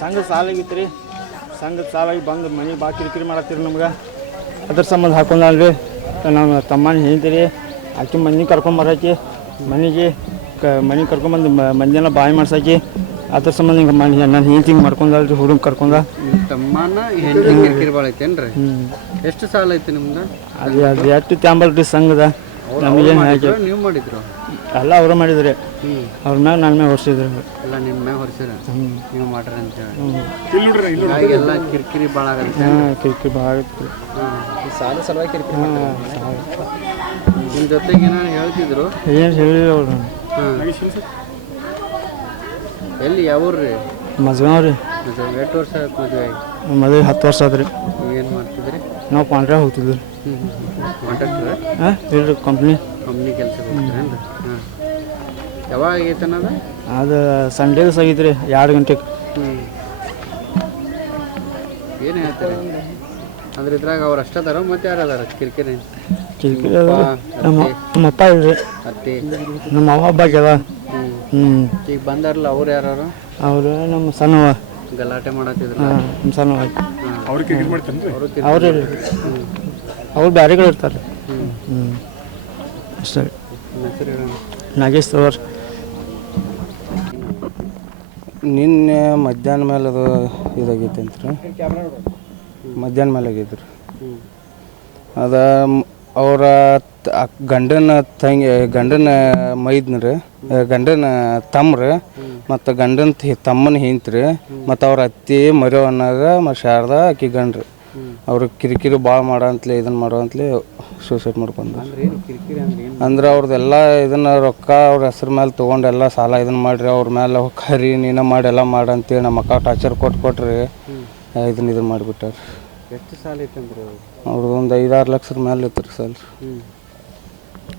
ಸಂಘದ ಸಾಲ ಆಗಿತ್ತು ರೀ. ಸಂಘದ ಸಾಲಾಗಿ ಬಂದು ಮನೆಗೆ ಭಾಳ ಕಿರಿಕಿರಿ ಮಾಡತ್ತೀರಿ ನಮ್ಗೆ. ಅದ್ರ ಸಂಬಂಧ ಹಾಕೊಂಡಲ್ರಿ ನಮ್ಮ ತಮ್ಮನ ಹೇಳ್ತೀರಿ ಆಕೆ ಮನೆಗೆ ಕರ್ಕೊಂಬರಾಕಿ ಮನೆಗೆ ಮನೆಗೆ ಕರ್ಕೊಂಬಂದು ಮಂದಿನ ಬಾಯಿ ಮಾಡ್ಸಾಕಿ. ಅದ್ರ ಸಂಬಂಧ ಹಿಂಗೆ ಮಾಡಿ ನಾನು ಹೇಳ್ತಿಂಗೆ ಮಾಡ್ಕೊಂಡಲ್ರಿ ಹುಡುಗ ಕರ್ಕೊಂಡ. ನಿಮ್ಮ ತಮ್ಮನ ಹೆಂಡತಿ ಕಿರಿಕಿರಿ ಭಾಳ ಐತೇನ್ರಿ? ಎಷ್ಟು ಸಾಲ ಐತಿ ನಿಮ್ದು? ಅದು ಎಷ್ಟು ತ್ಯಾಂಬಲ್ರಿ ಸಂಘದ ನಮಗೆ ನೀವು ಮಾಡಿದ್ರು? ಎಲ್ಲ ಅವ್ರು ಮಾಡಿದ್ರಿ. ಅವ್ರ ಮ್ಯಾಗ ನನ್ನ ಮ್ಯಾಗ ಹೊರ್ಸಿದ್ರಿ. ಎಲ್ಲ ನಿಮ್ಮ ಮ್ಯಾಗ ಹೊರ್ಸಿರ ನೀವು ಮಾಡ್ರಿ ಅಂತೇಳಿ ಎಲ್ಲ ಕಿರಿಕಿರಿ ಭಾಳ ಆಗತ್ತೆ. ಕಿರಿಕಿರಿ ಭಾಳ ಆಗತ್ತೆ. ಸಾಲ ಸಲುವಾಗಿ ಕಿರಿಕಿರಿ ನಿಮ್ಮ ಜೊತೆಗೆ ಏನಾರು ಹೇಳ್ತಿದ್ರು? ಏನು ಹೇಳಿಲ್ಲ ಅವ್ರು. ಎಲ್ಲಿ ಯಾವ ಊರು ರೀ? ಮಜ್ಗಾವ್ ರೀ. ಎಷ್ಟು ವರ್ಷ ಆಯ್ತು ಮದುವೆ ಆಗಿ? ಮದುವೆ 10 ವರ್ಷ ಆದ್ರಿ. ಏನು ಮಾಡ್ತಿದ್ರಿ? ನಾವು ಪಾಂಡ್ರೆ ಹೋಗ್ತಿದ್ವಿ. ಕಾಂಟ್ರಾಕ್ಟ್ರ? ಇಲ್ರಿ ಕಂಪ್ನಿ ಕೆಲಸ ಹೋಗ್ತೀರೇನ್ರಿ? ಯಾವಾಗ ಆಗೈತೆ ಅನ್ನೋದು? ಅದು ಸಂಡೇ ದಿವಸ ಆಗೈತೆ ರೀ 2 ಗಂಟೆಗೆ. ಏನು ಹೇಳ್ತಾರೆ ಅಂದ್ರೆ ಇದ್ರಾಗ ಅವ್ರು ಅಷ್ಟ ಅದಾರ ಮತ್ತೆ ಯಾರು ಅದಾರ ಕಿರಿಕಿರಿ? ಕಿರಿಕಿರಿ ನಮ್ಮ ಅಪ್ಪ ಇಲ್ರಿ, ಅತ್ತಿ, ನಮ್ಮ ಅವ್ವ ಹಬ್ಬಕ್ಕೆದ. ಈಗ ಬಂದಾರಲ್ಲ ಅವ್ರು ಯಾರು? ಅವರು ನಮ್ಮ ಸಣ್ಣವ ಗಲಾಟೆ ಮಾಡತ್ತಿದ್ರು. ನಮ್ಮ ಸಣ್ಣವ ಅವ್ರು ಅವ್ರು ಬ್ಯಾರೆಗಳು ಇರ್ತಾರೆ. ಅಷ್ಟೇ. ನಾಗೇಶ್ ಅವ್ರು ನಿನ್ನೆ ಮಧ್ಯಾಹ್ನ ಮೇಲೆ ಅದು ಇದಾಗೈತೆ ಅಂತ್ರಿ. ಮಧ್ಯಾಹ್ನ ಮೇಲೆ ಆಗೈತ್ರಿ. ಅದು ಅವರ ಗಂಡನ ತಂಗಿ ಗಂಡನ ಮೈದ್ನ ಗಂಡನ ತಮ್ಮ್ರಿ ಮತ್ತು ಗಂಡನ ತಮ್ಮನ ಹಿಂತ್ರಿ ಮತ್ತು ಅವ್ರ ಅತ್ತಿ ಮರಿಯವನ್ನಾಗ ಮತ್ತು ಶಾರದಾ ಆಕಿ ಗಂಡ್ರಿ ಅವ್ರಿಗೆ ಕಿರಿಕಿರಿ ಭಾಳ ಮಾಡಂತಲೇ ಇದನ್ನು ಮಾಡೋಂತಲೇ ಸೂಸೈಡ್ ಮಾಡ್ಕೊಂಡು. ಅಂದ್ರೆ ಅವ್ರದ್ದೆಲ್ಲ ಇದನ್ನು ರೊಕ್ಕ ಅವ್ರ ಹೆಸ್ರ ಮೇಲೆ ತೊಗೊಂಡು ಎಲ್ಲ ಸಾಲ ಇದನ್ನು ಮಾಡಿರಿ ಅವ್ರ ಮೇಲೆ ಕರಿ ನೀನು ಮಾಡಿ ಎಲ್ಲ ಮಾಡಂತೇಳಿ ನಮ್ಮ ಅಕ್ಕ ಟಾರ್ಚರ್ ಕೊಟ್ರಿ ಇದನ್ನು ಮಾಡಿಬಿಟ್ಟಾರೆ. ಎಷ್ಟು ಸಾಲ ಐತಂದ್ರೆ ಅವ್ರದ್ದು ಒಂದು 5-6 ಲಕ್ಷದ ಮೇಲೆ ಇತ್ತು ರೀ ಸಾಲ.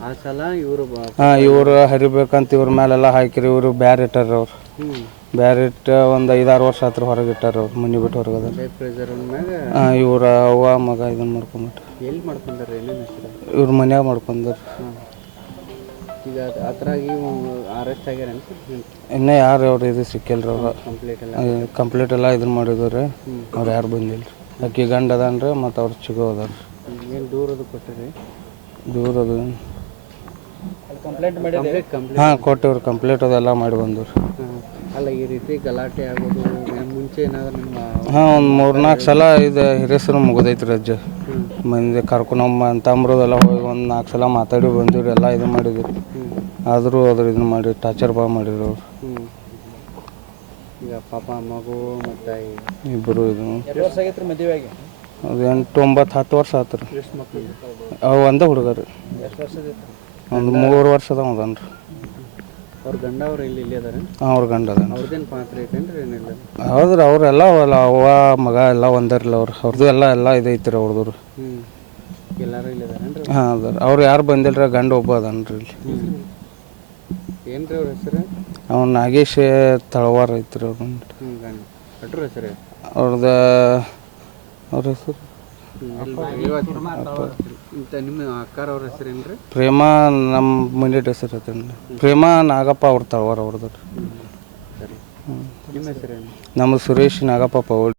ಆ ಸಲ ಇವರು ಇವರು ಹರಿಬೇಕಂತ ಇವ್ರ ಮೇಲೆಲ್ಲ ಹಾಕಿರಿ. ಇವರು ಬ್ಯಾರೆ ಇಟ್ಟಾರ ಅವ್ರು. ಬ್ಯಾರೆ ಇಟ್ಟು ಒಂದು 5-6 ವರ್ಷ ಹತ್ರ ಹೊರಗೆ ಇಟ್ಟಾರ ಅವ್ರು. ಮನೆ ಬಿಟ್ಟು ಹೊರಗದ. ಇವ್ರ ಅವ್ವ ಮಗ ಇದನ್ನು ಮಾಡ್ಕೊಂಬಿಟ್ರು. ಎಲ್ಲಿ ಮಾಡ್ಕೊಂಡ್ರಿ? ಏನೇನು ಹೆಸರು? ಇವ್ರ ಮನ್ಯಾಗ ಮಾಡ್ಕೊಂಡ್ರು. ಈಗ ಅದ್ರಾಗಿ ಅರೆಸ್ಟ್ ಆಗ್ಯಾರ ಇನ್ನೂ ಯಾರು ಅವ್ರು ಇದು ಸಿಕ್ಕಿಲ್ರಿ. ಅವ್ರು ಕಂಪ್ಲೀಟ್ ಎಲ್ಲ ಇದನ್ನು ಮಾಡಿದ್ರು. ಅವ್ರು ಯಾರು ಬಂದಿಲ್ಲ. ಅಕ್ಕಿ ಗಂಡ ಅದಾನ್ರಿ ಮತ್ತು ಅವ್ರು ಚಿಗೋ ಅದಾರ. ಏನು ದೂರದು ಕೊಟ್ಟಿರಿ? ದೂರದು ಹಾಂ ಕೊಟ್ಟಿವ್ರಿ. ಕಂಪ್ಲೀಟ್ ಅದೆಲ್ಲ ಮಾಡಿ ಬಂದವ್ರು. ಅಲ್ಲ ಈ ರೀತಿ ಗಲಾಟೆ ಆಗೋದು ಮುಂಚೆ ಏನಾದ್ರು ನಿಮ್ಮ? ಹಾಂ ಒಂದು 3-4 ಸಲ ಇದು ಹಿರಿಯಸರು ಮುಗಿದೈತ್ರಿ ಅಜ್ಜ. ಮಂದಿ ಕರ್ಕೊಂಡಮ್ಮ ಅಂತ ಅಂಬ್ರದೆಲ್ಲ ಹೋಗಿ ಒಂದು 4 ಸಲ ಮಾತಾಡಿ ಬಂದಿವ್ರಿ. ಎಲ್ಲ ಇದು ಮಾಡಿದ್ವಿ. ಆದರೂ ಅದ್ರ ಇದನ್ನು ಮಾಡಿ ಟಾರ್ಚರ್ ಭಾಳ ಮಾಡಿದ್ರು ಅವ್ರು. ಈಗ ಪಾಪ ಮಗು ಮತ್ತು ಇಬ್ಬರು ಇದು ಮದುವೆಗೆ ಅದು 8-9-10 ವರ್ಷ ಆಯ್ತು ರೀ. ಅವು ಒಂದೇ ಹುಡುಗರು. ಎಷ್ಟು ವರ್ಷದ? ಒಂದು 3 ವರ್ಷದ ಅದನ್ರಿ. ಅವ್ರ ಗಂಡ ಅವ್ರು ಇಲ್ಲಿ ಅದಾರ? ಹಾಂ ಅವ್ರ ಗಂಡ ಅದಾನ. ಅವ್ರದ್ದೇನು ಪಾತ್ರ ಐತೇನ್ರಿ? ಏನಿಲ್ಲ. ಹೌದ್ರಿ ಅವರೆಲ್ಲ ಅವ್ವ ಮಗ ಎಲ್ಲ ಒಂದರಿಲ್ಲ ಅವ್ರದ್ದು ಎಲ್ಲ ಇದೈತಿ ರೀ ಅವ್ರದ್ದು. ಎಲ್ಲರೂ ಇಲ್ಲಿ ಅದಾರೇನ್ರಿ? ಹಾಂ ಅದಾರ. ಅವ್ರು ಯಾರು ಬಂದಿಲ್ಲ. ಗಂಡ ಒಬ್ಬ ಅದಾನ್ರಿ ಇಲ್ಲಿ. ಏನು ರೀ ಅವ್ರ ಹೆಸರು? ಅವ್ನು ನಾಗೇಶ್ ತಳವಾರ ಐತ್ರಿ ಅವ್ರ ಗಂಡ. ಅಟ್ರ ಹೆಸರು? ಅವ್ರದ್ದು ಅವ್ರ ಹೆಸರು ನಿಮ್ಮ ಅಕ್ಕಾರ ಅವ್ರ ಹೆಸರು ಏನು ರೀ? ಪ್ರೇಮ. ನಮ್ಮ ಮುಂದಿಟ್ಟು ಹೆಸರು ಐತೇನ್ರಿ ಪ್ರೇಮ ನಾಗಪ್ಪ ಅವ್ರ ತಳವಾರ ಅವ್ರದ್ದು. ನಿಮ್ಮ ಹೆಸರೇನು? ನಮ್ಮ ಸುರೇಶ್ ನಾಗಪ್ಪ ಪೌಲ್.